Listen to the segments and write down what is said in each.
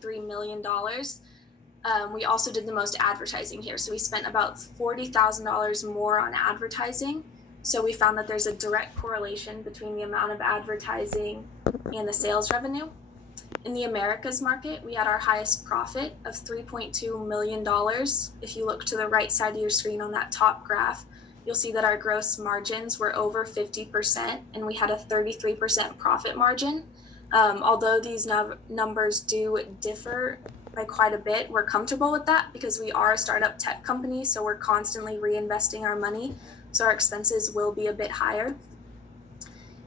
$2.3 million. We also did the most advertising here. So we spent about $40,000 more on advertising. So we found that there's a direct correlation between the amount of advertising and the sales revenue. In the Americas market, we had our highest profit of $3.2 million. If you look to the right side of your screen on that top graph, you'll see that our gross margins were over 50% and we had a 33% profit margin. Although these numbers do differ by quite a bit, we're comfortable with that because we are a startup tech company, so we're constantly reinvesting our money, so our expenses will be a bit higher.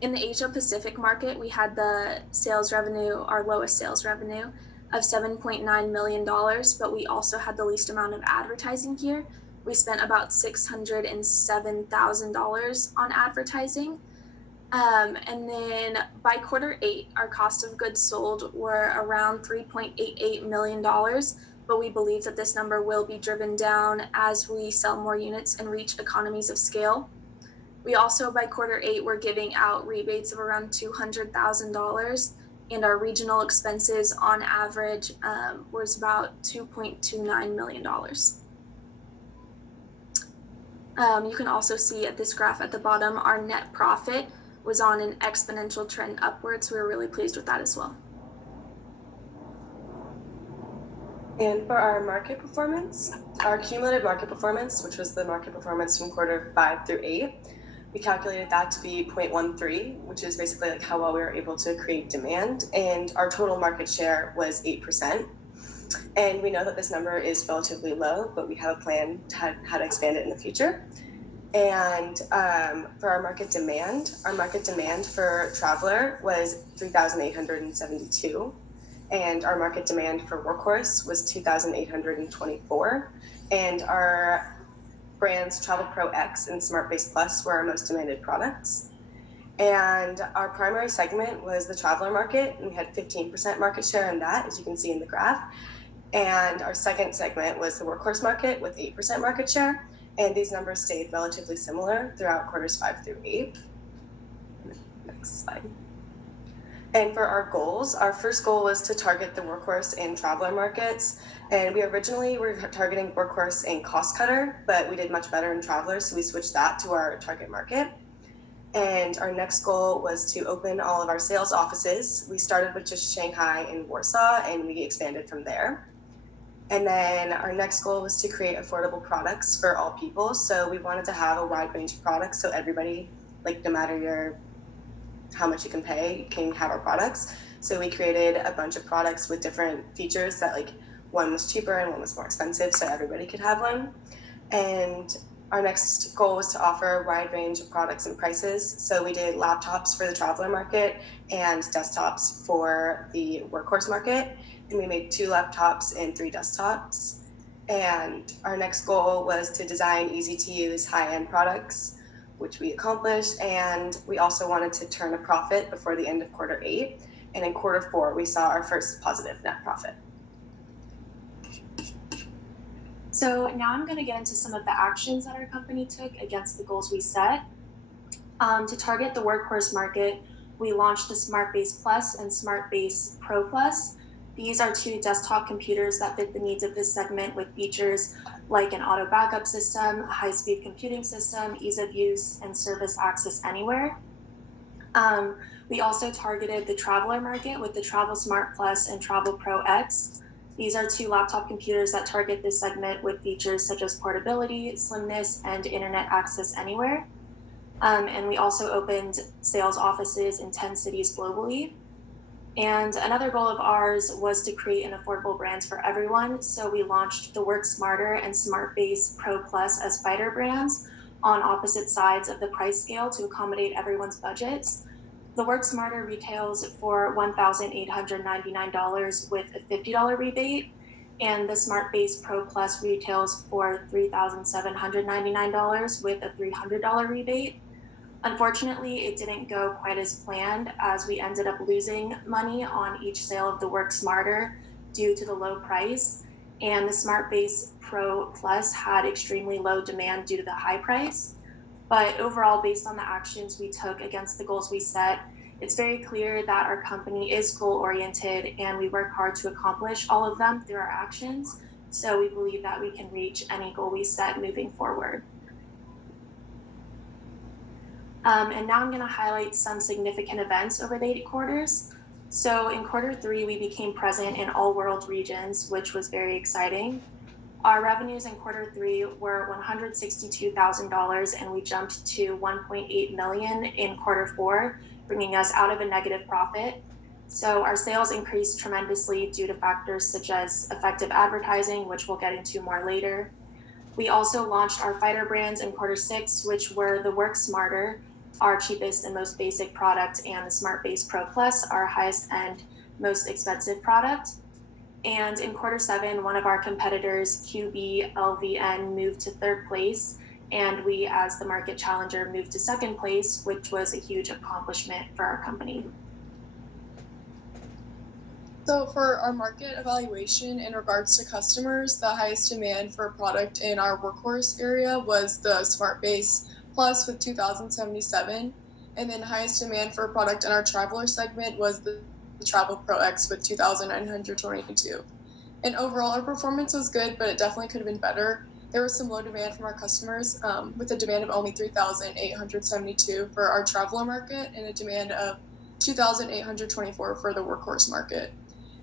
In the Asia Pacific market, we had the sales revenue, our lowest sales revenue of $7.9 million, but we also had the least amount of advertising here. We spent about $607,000 on advertising. And then by quarter 8, our cost of goods sold were around $3.88 million, but we believe that this number will be driven down as we sell more units and reach economies of scale. We also, by quarter 8, were giving out rebates of around $200,000, and our regional expenses on average was about $2.29 million. You can also see at this graph at the bottom, our net profit was on an exponential trend upwards. We were really pleased with that as well. And for our market performance, our cumulative market performance, which was the market performance from quarter 5 through 8, we calculated that to be 0.13, which is basically like how well we were able to create demand. And our total market share was 8%. And we know that this number is relatively low, but we have a plan to how to expand it in the future. And for our market demand for Traveler was 3,872. And our market demand for Workhorse was 2,824. And our brands Travel Pro X and SmartBase Plus were our most demanded products. And our primary segment was the Traveler market, and we had 15% market share in that, as you can see in the graph. And our second segment was the Workhorse market with 8% market share. And these numbers stayed relatively similar throughout quarters 5 through 8. Next slide. And for our goals, our first goal was to target the Workhorse and Traveler markets. And we originally were targeting Workhorse and Cost Cutter, but we did much better in Traveler, so we switched that to our target market. And our next goal was to open all of our sales offices. We started with just Shanghai and Warsaw, and we expanded from there. And then our next goal was to create affordable products for all people. So we wanted to have a wide range of products so everybody, like no matter how much you can pay, can have our products. So we created a bunch of products with different features that like one was cheaper and one was more expensive, so everybody could have one. And our next goal was to offer a wide range of products and prices. So we did laptops for the Traveler market and desktops for the Workhorse market. And we made 2 laptops and 3 desktops. And our next goal was to design easy-to-use high-end products, which we accomplished. And we also wanted to turn a profit before the end of quarter 8. And in quarter 4, we saw our first positive net profit. So now I'm going to get into some of the actions that our company took against the goals we set. To target the Workhorse market, we launched the SmartBase Plus and SmartBase Pro Plus. These are 2 desktop computers that fit the needs of this segment with features like an auto backup system, a high-speed computing system, ease of use, and service access anywhere. We also targeted the Traveler market with the Travel Smart Plus and Travel Pro X. These are 2 laptop computers that target this segment with features such as portability, slimness, and internet access anywhere. And we also opened sales offices in 10 cities globally. And another goal of ours was to create an affordable brand for everyone. So we launched the Work Smarter and SmartBase Pro Plus as fighter brands on opposite sides of the price scale to accommodate everyone's budgets. The Work Smarter retails for $1,899 with a $50 rebate, and the SmartBase Pro Plus retails for $3,799 with a $300 rebate. Unfortunately, it didn't go quite as planned, as we ended up losing money on each sale of the Work Smarter due to the low price, and the SmartBase Pro Plus had extremely low demand due to the high price. But overall, based on the actions we took against the goals we set, It's very clear that our company is goal-oriented and we work hard to accomplish all of them through our actions. So we believe that we can reach any goal we set moving forward. And now I'm going to highlight some significant events over the 8 quarters. So in Q3, we became present in all world regions, which was very exciting. Our revenues in Q3 were $162,000, and we jumped to $1.8 million in Q4, bringing us out of a negative profit. So our sales increased tremendously due to factors such as effective advertising, which we'll get into more later. We also launched our fighter brands in Q6, which were the Work Smarter, our cheapest and most basic product, and the Smart Base Pro Plus, our highest end, most expensive product. And in Q7, one of our competitors, QB LVN, moved to 3rd place, and we, as the market challenger, moved to 2nd place, which was a huge accomplishment for our company. So for our market evaluation in regards to customers, the highest demand for a product in our workhorse area was the Smart Base Plus with 2,077, and then highest demand for a product in our traveler segment was the Travel Pro X with 2,922. And overall, our performance was good, but it definitely could have been better. There was some low demand from our customers, with a demand of only 3,872 for our traveler market and a demand of 2,824 for the workhorse market.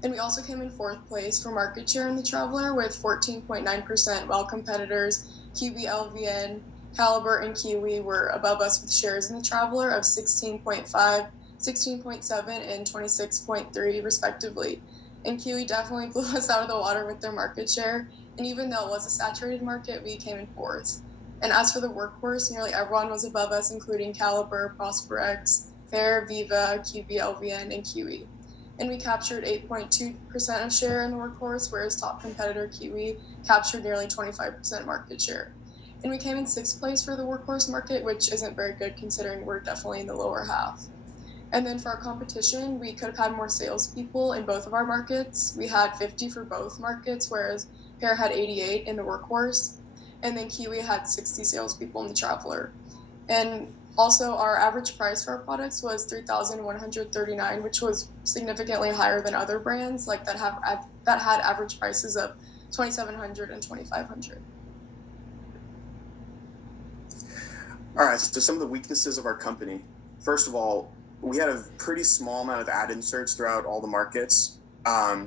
And we also came in 4th place for market share in the traveler with 14.9%, while competitors QB LVN, Caliber, and Kiwi were above us with shares in the traveler of 16.5, 16.7, and 26.3 respectively. And Kiwi definitely blew us out of the water with their market share. And even though it was a saturated market, we came in 4th. And as for the workhorse, nearly everyone was above us, including Caliber, Prosper X, Fair, Viva, QB LVN, and Kiwi. And we captured 8.2% of share in the workhorse, whereas top competitor Kiwi captured nearly 25% market share. And we came in 6th place for the workhorse market, which isn't very good considering we're definitely in the lower half. And then for our competition, we could have had more salespeople in both of our markets. We had 50 for both markets, whereas Fair had 88 in the workhorse. And then Kiwi had 60 salespeople in the traveler. And also, our average price for our products was $3,139, which was significantly higher than other brands like that had average prices of $2,700 and $2,500. All right, so some of the weaknesses of our company. First of all, we had a pretty small amount of ad inserts throughout all the markets.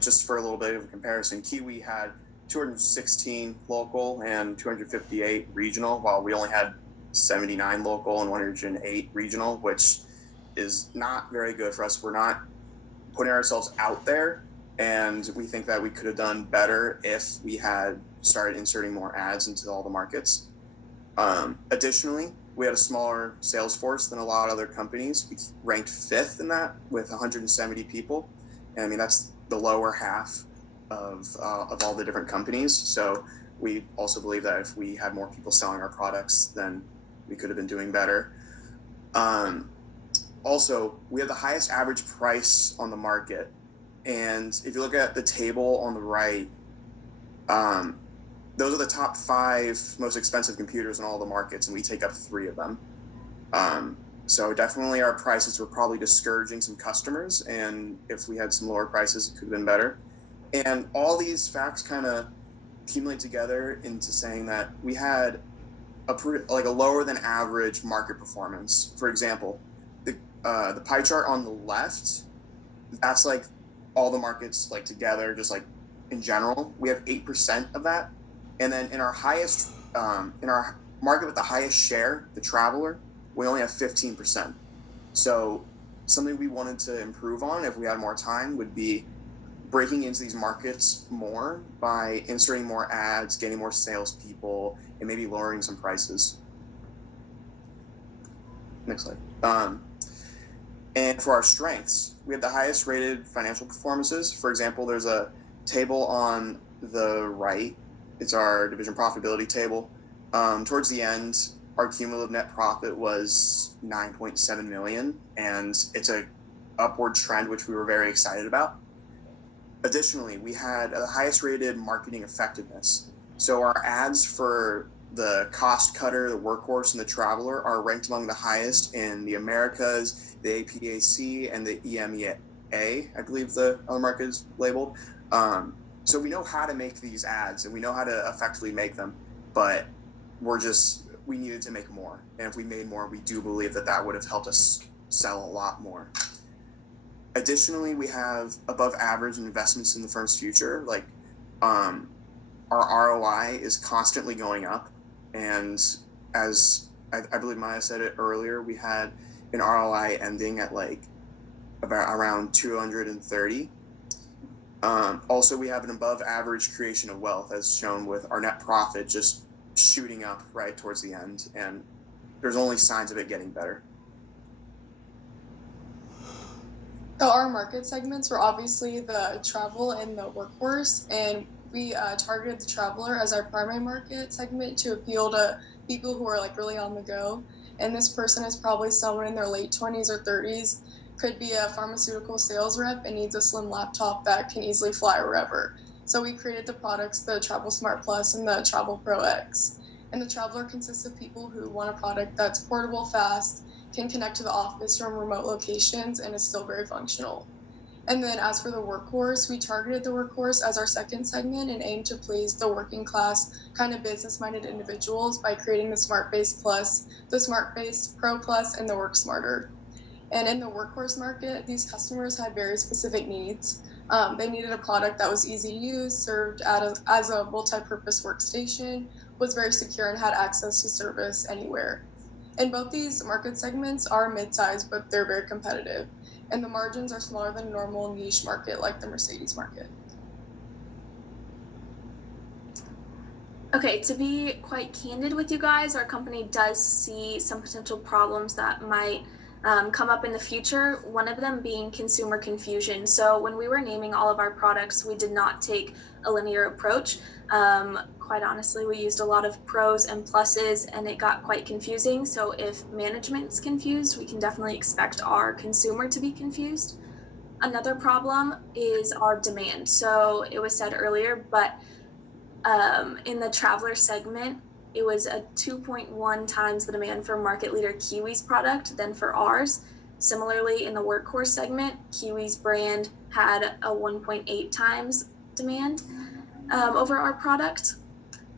Just for a little bit of a comparison, Kiwi had 216 local and 258 regional, while we only had 79 local and 108 regional, which is not very good for us. We're not putting ourselves out there, and we think that we could have done better if we had started inserting more ads into all the markets. Additionally, we had a smaller sales force than a lot of other companies. We ranked 5th in that with 170 people. And I mean, that's the lower half of all the different companies. So we also believe that if we had more people selling our products, then we could have been doing better. Also, we have the highest average price on the market. And if you look at the table on the right, those are the top 5 most expensive computers in all the markets, and we take up 3 of them. So definitely our prices were probably discouraging some customers, and if we had some lower prices, it could have been better. And all these facts kind of accumulate together into saying that we had a lower than average market performance. For example, the pie chart on the left, that's like all the markets like together, just like in general. We have 8% of that. And then in our highest, in our market with the highest share, the traveler, we only have 15%. So something we wanted to improve on if we had more time would be breaking into these markets more by inserting more ads, getting more salespeople, and maybe lowering some prices. Next slide. And for our strengths, we have the highest rated financial performances. For example, there's a table on the right. It's our division profitability table. Towards the end, our cumulative net profit was $9.7 million, and it's a upward trend, which we were very excited about. Additionally, we had the highest rated marketing effectiveness. So our ads for the Cost Cutter, the Workhorse, and the Traveler are ranked among the highest in the Americas, the APAC, and the EMEA, I believe the other market is labeled. So we know how to make these ads and we know how to effectively make them, but we needed to make more. And if we made more, we do believe that that would have helped us sell a lot more. Additionally, we have above average investments in the firm's future. Like our ROI is constantly going up. And as I believe Maya said it earlier, we had an ROI ending at like around 230. Also, we have an above average creation of wealth, as shown with our net profit just shooting up right towards the end. And there's only signs of it getting better. So our market segments were obviously the travel and the workhorse, and we targeted the traveler as our primary market segment to appeal to people who are like really on the go. And this person is probably someone in their late 20s or 30s, could be a pharmaceutical sales rep and needs a slim laptop that can easily fly wherever. So we created the products, the Travel Smart Plus and the Travel Pro X. And the traveler consists of people who want a product that's portable, fast, can connect to the office from remote locations, and is still very functional. And then as for the workhorse, we targeted the workhorse as our second segment and aimed to please the working class kind of business-minded individuals by creating the Smart Base Plus, the Smart Base Pro Plus, and the Work Smarter. And in the workhorse market, these customers had very specific needs. They needed a product that was easy to use, served as a multi-purpose workstation, was very secure, and had access to service anywhere. And both these market segments are mid-sized, but they're very competitive. And the margins are smaller than a normal niche market like the Mercedes market. Okay, to be quite candid with you guys, our company does see some potential problems that might come up in the future, one of them being consumer confusion. So when we were naming all of our products, we did not take a linear approach. Quite honestly, we used a lot of pros and pluses, and it got quite confusing. So if management's confused, we can definitely expect our consumer to be confused. Another problem is our demand. So it was said earlier, but in the traveler segment, it was a 2.1 times the demand for market leader Kiwi's product than for ours. Similarly, in the workhorse segment, Kiwi's brand had a 1.8 times demand over our product.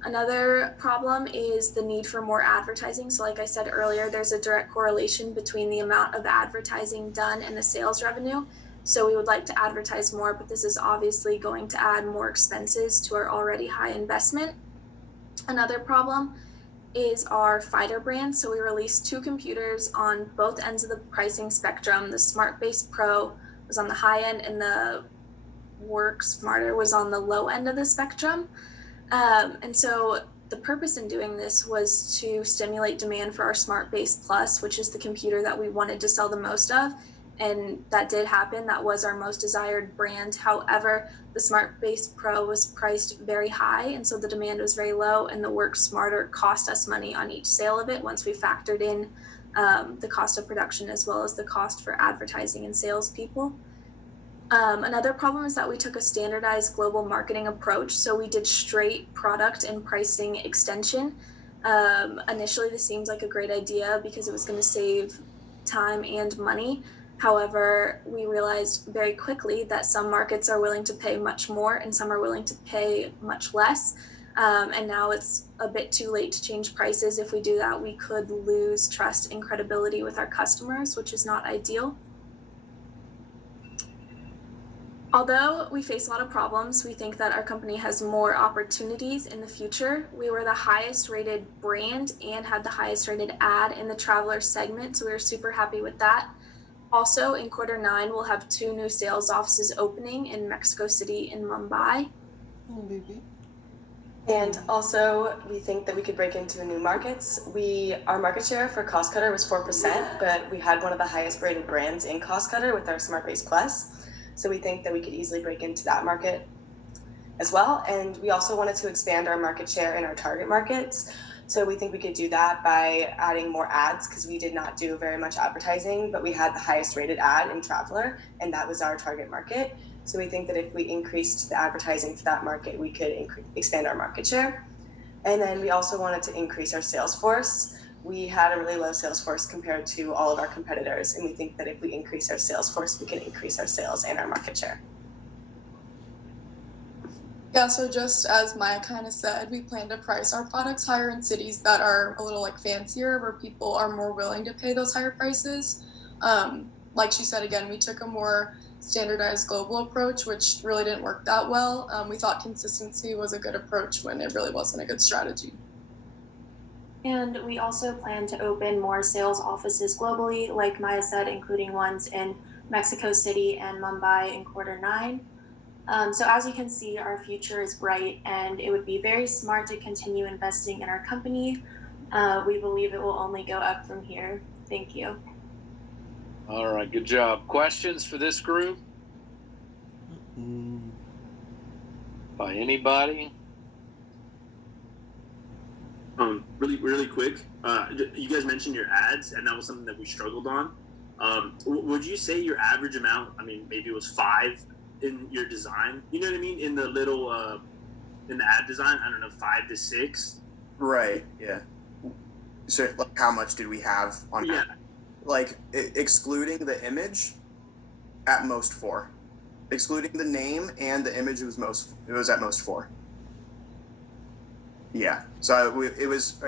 Another problem is the need for more advertising. So like I said earlier, there's a direct correlation between the amount of advertising done and the sales revenue. So we would like to advertise more, but this is obviously going to add more expenses to our already high investment. Another problem is our Fighter brand. So we released 2 computers on both ends of the pricing spectrum. The Smart Base Pro was on the high end and the Work Smarter was on the low end of the spectrum. And so the purpose in doing this was to stimulate demand for our Smart Base Plus, which is the computer that we wanted to sell the most of. And that did happen. That was our most desired brand. However, the Smart Base Pro was priced very high, and so the demand was very low, and the Work Smarter cost us money on each sale of it once we factored in the cost of production as well as the cost for advertising and salespeople. Another problem is that we took a standardized global marketing approach. So we did straight product and pricing extension. Initially, this seemed like a great idea because it was going to save time and money. However, we realized very quickly that some markets are willing to pay much more and some are willing to pay much less. And now it's a bit too late to change prices. If we do that, we could lose trust and credibility with our customers, which is not ideal. Although we face a lot of problems, we think that our company has more opportunities in the future. We were the highest rated brand and had the highest rated ad in the traveler segment, so we were super happy with that. Also, in Q9, we'll have 2 new sales offices opening in Mexico City and Mumbai. And also, we think that we could break into new markets. Our market share for Cost Cutter was 4%, but we had one of the highest rated brands in Cost Cutter with our Smart Base Plus. So we think that we could easily break into that market as well. And we also wanted to expand our market share in our target markets. So we think we could do that by adding more ads, because we did not do very much advertising, but we had the highest rated ad in Traveler, and that was our target market. So we think that if we increased the advertising for that market, we could expand our market share. And then we also wanted to increase our sales force. We had a really low sales force compared to all of our competitors, and we think that if we increase our sales force, we can increase our sales and our market share. Yeah, so just as Maya kind of said, we plan to price our products higher in cities that are a little like fancier, where people are more willing to pay those higher prices. Like she said, again, we took a more standardized global approach, which really didn't work that well. We thought consistency was a good approach when it really wasn't a good strategy. And we also plan to open more sales offices globally, like Maya said, including ones in Mexico City and Mumbai in Q9. So as you can see, our future is bright, and it would be very smart to continue investing in our company. We believe it will only go up from here. Thank you. All right, good job. Questions for this group by anybody? Really quick. You guys mentioned your ads, and that was something that we struggled on. Would you say your average amount? I mean, maybe it was 5 in your design. You know what I mean? In the little, in the ad design, I don't know, 5 to 6. Right. Yeah. So, like, how much did we have on? Yeah. Like, excluding the image, at most 4. Excluding the name and the image, it was at most 4. Yeah. So it was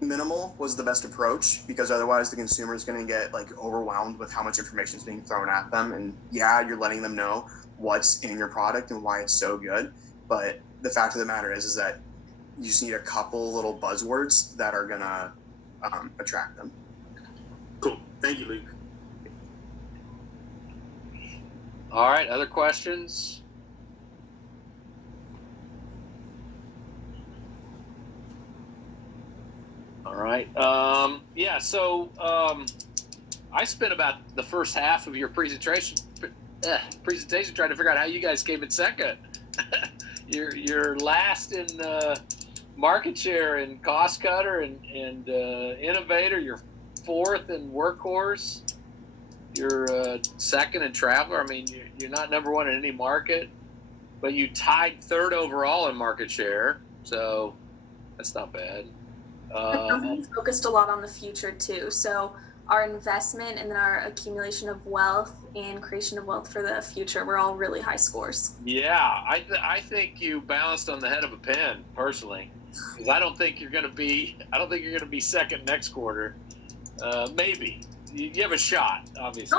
minimal was the best approach, because otherwise the consumer is going to get like overwhelmed with how much information is being thrown at them. And yeah, you're letting them know what's in your product and why it's so good. But the fact of the matter is that you just need a couple little buzzwords that are going to attract them. Cool. Thank you, Luke. All right, other questions? All right. So I spent about the first half of your presentation trying to figure out how you guys came in second. you're last in market share and cost cutter and innovator. You're fourth in workhorse. You're second in traveler. I mean, you're not number one in any market, but you tied third overall in market share. So that's not bad. The company focused a lot on the future too. So our investment and then our accumulation of wealth and creation of wealth for the future were all really high scores. Yeah, I think you bounced on the head of a pin personally, because I don't think you're going to be second next quarter. Maybe you have a shot, obviously.